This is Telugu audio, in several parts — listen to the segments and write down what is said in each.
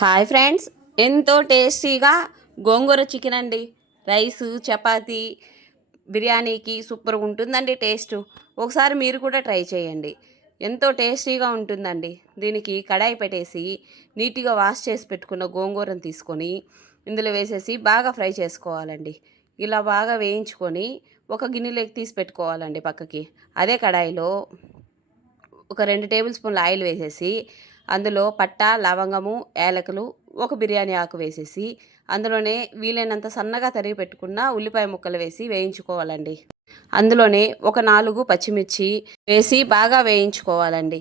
హాయ్ ఫ్రెండ్స్ ఎంతో టేస్టీగా గోంగూర చికెన్ అండి. రైసు చపాతి బిర్యానీకి సూపర్గా ఉంటుందండి టేస్ట్. ఒకసారి మీరు కూడా ట్రై చేయండి. ఎంతో టేస్టీగా ఉంటుందండి. దీనికి కడాయి పెట్టేసి నీట్గా వాష్ చేసి పెట్టుకున్న గోంగూరను తీసుకొని ఇందులో వేసేసి బాగా ఫ్రై చేసుకోవాలండి. ఇలా బాగా వేయించుకొని ఒక గిన్నెలోకి తీసి పెట్టుకోవాలండి పక్కకి. అదే కడాయిలో ఒక రెండు టేబుల్ స్పూన్ల ఆయిల్ వేసేసి అందులో పట్ట లవంగము యాలకులు ఒక బిర్యానీ ఆకు వేసేసి అందులోనే వీలైనంత సన్నగా తరిగి పెట్టుకున్న ఉల్లిపాయ ముక్కలు వేసి వేయించుకోవాలండి. అందులోనే ఒక నాలుగు పచ్చిమిర్చి వేసి బాగా వేయించుకోవాలండి.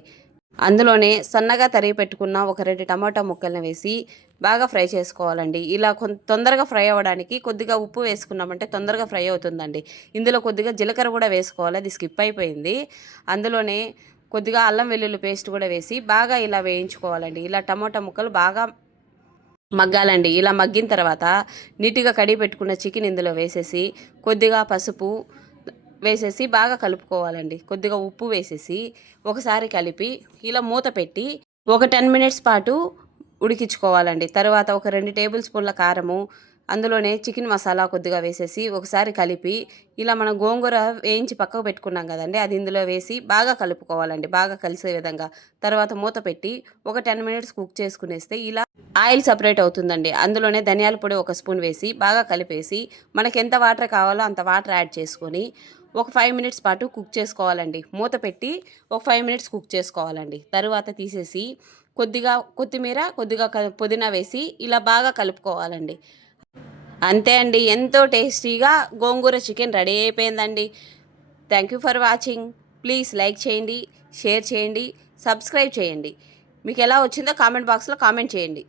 అందులోనే సన్నగా తరిగి పెట్టుకున్న ఒక రెండు టమాటా ముక్కలను వేసి బాగా ఫ్రై చేసుకోవాలండి. ఇలా కొంత తొందరగా ఫ్రై అవ్వడానికి కొద్దిగా ఉప్పు వేసుకున్నామంటే తొందరగా ఫ్రై అవుతుందండి. ఇందులో కొద్దిగా జీలకర్ర కూడా వేసుకోవాలి అది స్కిప్ అయిపోయింది. అందులోనే కొద్దిగా అల్లం వెల్లుల్లి పేస్ట్ కూడా వేసి బాగా ఇలా వేయించుకోవాలండి. ఇలా టమోటా ముక్కలు బాగా మగ్గాలండి. ఇలా మగ్గిన తర్వాత నీట్గా కడిగి పెట్టుకున్న చికెన్ ఇందులో వేసేసి కొద్దిగా పసుపు వేసేసి బాగా కలుపుకోవాలండి. కొద్దిగా ఉప్పు వేసేసి ఒకసారి కలిపి ఇలా మూత పెట్టి ఒక టెన్ మినిట్స్ పాటు ఉడికించుకోవాలండి. తర్వాత ఒక రెండు టేబుల్ స్పూన్ల కారము అందులోనే చికెన్ మసాలా కొద్దిగా వేసేసి ఒకసారి కలిపి ఇలా మనం గోంగూర వేయించి పక్కకు పెట్టుకున్నాం కదండి అది ఇందులో వేసి బాగా కలుపుకోవాలండి. బాగా కలిసే విధంగా. తర్వాత మూత పెట్టి ఒక టెన్ మినిట్స్ కుక్ చేసుకునేస్తే ఇలా ఆయిల్ సపరేట్ అవుతుందండి. అందులోనే ధనియాల పొడి ఒక స్పూన్ వేసి బాగా కలిపేసి మనకి ఎంత వాటర్ కావాలో అంత వాటర్ యాడ్ చేసుకొని ఒక ఫైవ్ మినిట్స్ పాటు కుక్ చేసుకోవాలండి. మూత పెట్టి ఒక ఫైవ్ మినిట్స్ కుక్ చేసుకోవాలండి. తర్వాత తీసేసి కొద్దిగా కొత్తిమీర కొద్దిగా క- పుదీనా వేసి ఇలా బాగా కలుపుకోవాలండి. అంతే అండి. ఎంతో టేస్టీగా గోంగూర చికెన్ రెడీ అయిపోయిందండి. Thank you for watching please like చేయండి షేర్ చేయండి సబ్స్క్రైబ్ చేయండి. మీకు ఎలా వచ్చిందో కామెంట్ బాక్స్లో కామెంట్ చేయండి.